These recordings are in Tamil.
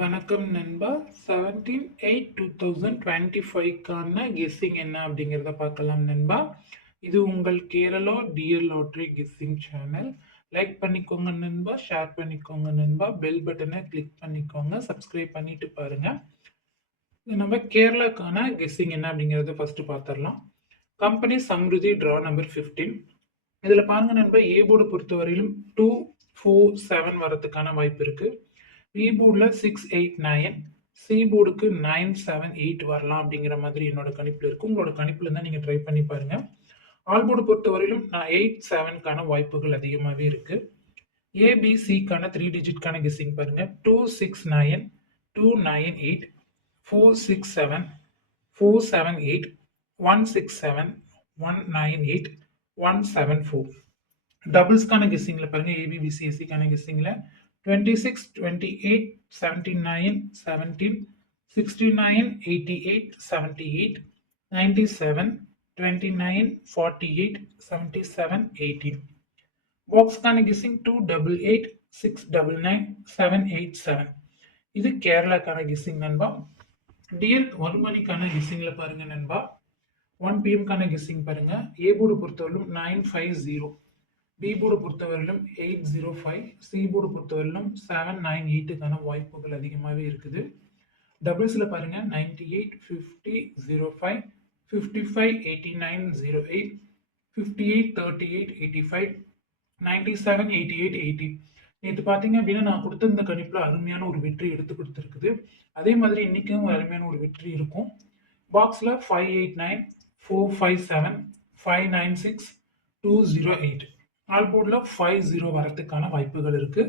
வணக்கம் நண்பா. 17/8/2025க்கான கெஸ்ஸிங் என்ன அப்படிங்கிறத பார்க்கலாம் நண்பா. இது உங்கள் Kerala dear lottery guessing channel. Like பண்ணிக்கோங்க நண்பா, ஷேர் பண்ணிக்கோங்க நண்பா, பெல் பட்டனை கிளிக் பண்ணிக்கோங்க, சப்ஸ்கிரைப் பண்ணிட்டு பாருங்க. நம்ம கேரளாக்கான கெஸ்ஸிங் என்ன அப்படிங்கிறத ஃபர்ஸ்ட் பார்த்துடலாம். Company Samriddhi draw number 15. இதில் பாருங்க நண்பா, ஏ போர்டு பொறுத்தவரையிலும் 2, 4, 7 வரதுக்கான வாய்ப்பு இருக்கு. பி போர்டில் 6, 8, 9, சி போர்டுக்கு 9, 7, 8 வரலாம் அப்படிங்கிற மாதிரி என்னோட கணிப்பில் இருக்கு. உங்களோட கணிப்பில் இருந்தால் நீங்கள் ட்ரை பண்ணி பாருங்க. ஆல் போர்டு பொறுத்தவரையிலும் நான் 8, 7க்கான வாய்ப்புகள் அதிகமாகவே இருக்கு. ஏபிசிக்கான 3 டிஜிட்கான கெஸ்ஸிங் பாருங்க. 2, 6, 9, 2, 9, 8, 4, 6, 7, 4, 7, 8, 1, 6, 7, 1, 9, 8, 1, 7, 4. டபுள்ஸ்க்கான கெஸ்ஸிங்கில் பாருங்க. ஏபிபிசிஎஸ்சிக்கான கெஸ்ஸிங்கில் 26, 28, 79, 17, 69, 88, 78, 97, 29, 48, 77, 18. பாக்ஸ்க்கான கெஸ்ஸிங் 288, 699, 787. இது கேரளாக்கான கெஸ்ஸிங் நண்பா. டிஎல் 1 மணிக்கான கெஸ்ஸிங்ல பாருங்க நண்பா. 1 PM கெஸ்ஸிங் பாருங்க. ஏ போர்டு பொறுத்தவரையிலும் 950, பி போர்டு பொறுத்தவரையிலும் 805, சி போர்டு பொறுத்தவரையிலும் 798க்கான வாய்ப்புகள் அதிகமாகவே இருக்குது. டபுள்ஸ்ல பாருங்க 98, 50, 05, 55, 89, 08, 58, 38, 85, 97, 88, 80. நேற்று பார்த்தீங்க அப்படின்னா நான் கொடுத்த இந்த கணிப்பில் அருமையான ஒரு வெற்றி எடுத்து கொடுத்துருக்குது. அதே மாதிரி இன்னைக்கும் அருமையான ஒரு வெற்றி இருக்கும். பாக்ஸில் 589, 457, 596, 208. ஆல் போர்டில் 50 வரத்துக்கான வாய்ப்புகள் இருக்கு.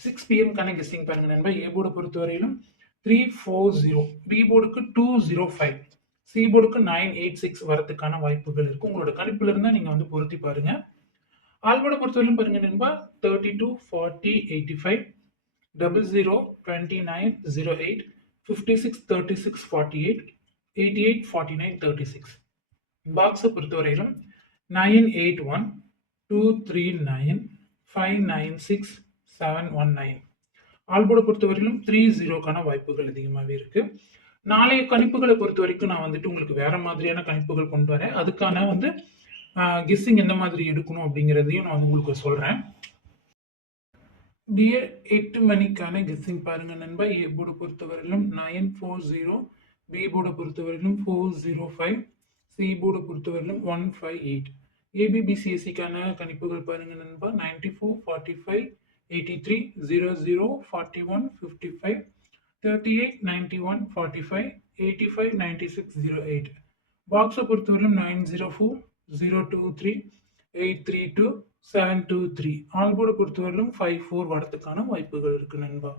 6 PM கெஸ்ஸிங் பாருங்க நண்பா. ஏ போர்டை பொறுத்தவரையிலும் 340, பி போர்டுக்கு 205, சி போர்டுக்கு 986 வரத்துக்கான வாய்ப்புகள் இருக்கு. உங்களோட கணிப்புல இருந்தா நீங்க வந்து பொருத்தி பாருங்க. ஆல் போர்டை பொறுத்தவரையிலும் பாருங்க நண்பா. 32, 40, 85, 00, 29, 08, 56, 36, 48, 88, 49, 36. பாக்ஸை பொறுத்தவரையிலும் 981, 239, 596, 719. ஆல்போர்டை பொறுத்தவரையிலும் 30க்கான வாய்ப்புகள் அதிகமாகவே இருக்கு. நாளைய கணிப்புகளை பொறுத்த வரைக்கும் நான் வந்துட்டு உங்களுக்கு வேற மாதிரியான கணிப்புகள் கொண்டு வரேன். அதுக்கான வந்து கெஸ்ஸிங் எந்த மாதிரி எடுக்கணும் அப்படிங்கிறதையும் நான் வந்து உங்களுக்கு சொல்றேன். டியர் 8 மணிக்கான கெஸ்ஸிங் பாருங்க நண்பா. ஏ போர்டை பொறுத்தவரையிலும் 940, பி போர்டை பொறுத்தவரையிலும் 405, சி போர்டை பொறுத்தவரையிலும் 158. ஏபிபிசிஎஸ்சிக்கான கணிப்புகள் பாருங்க நண்பா. 94, 45, 83, 00, 41, 55, 38, 91, 45, 85, 96, 08. பாக்ஸை பொறுத்தவரையிலும் 904, 023, 832, 723. ஆல் போர்டை பொறுத்தவரையிலும் 54 வரத்துக்கான வாய்ப்புகள் இருக்கு நண்பா.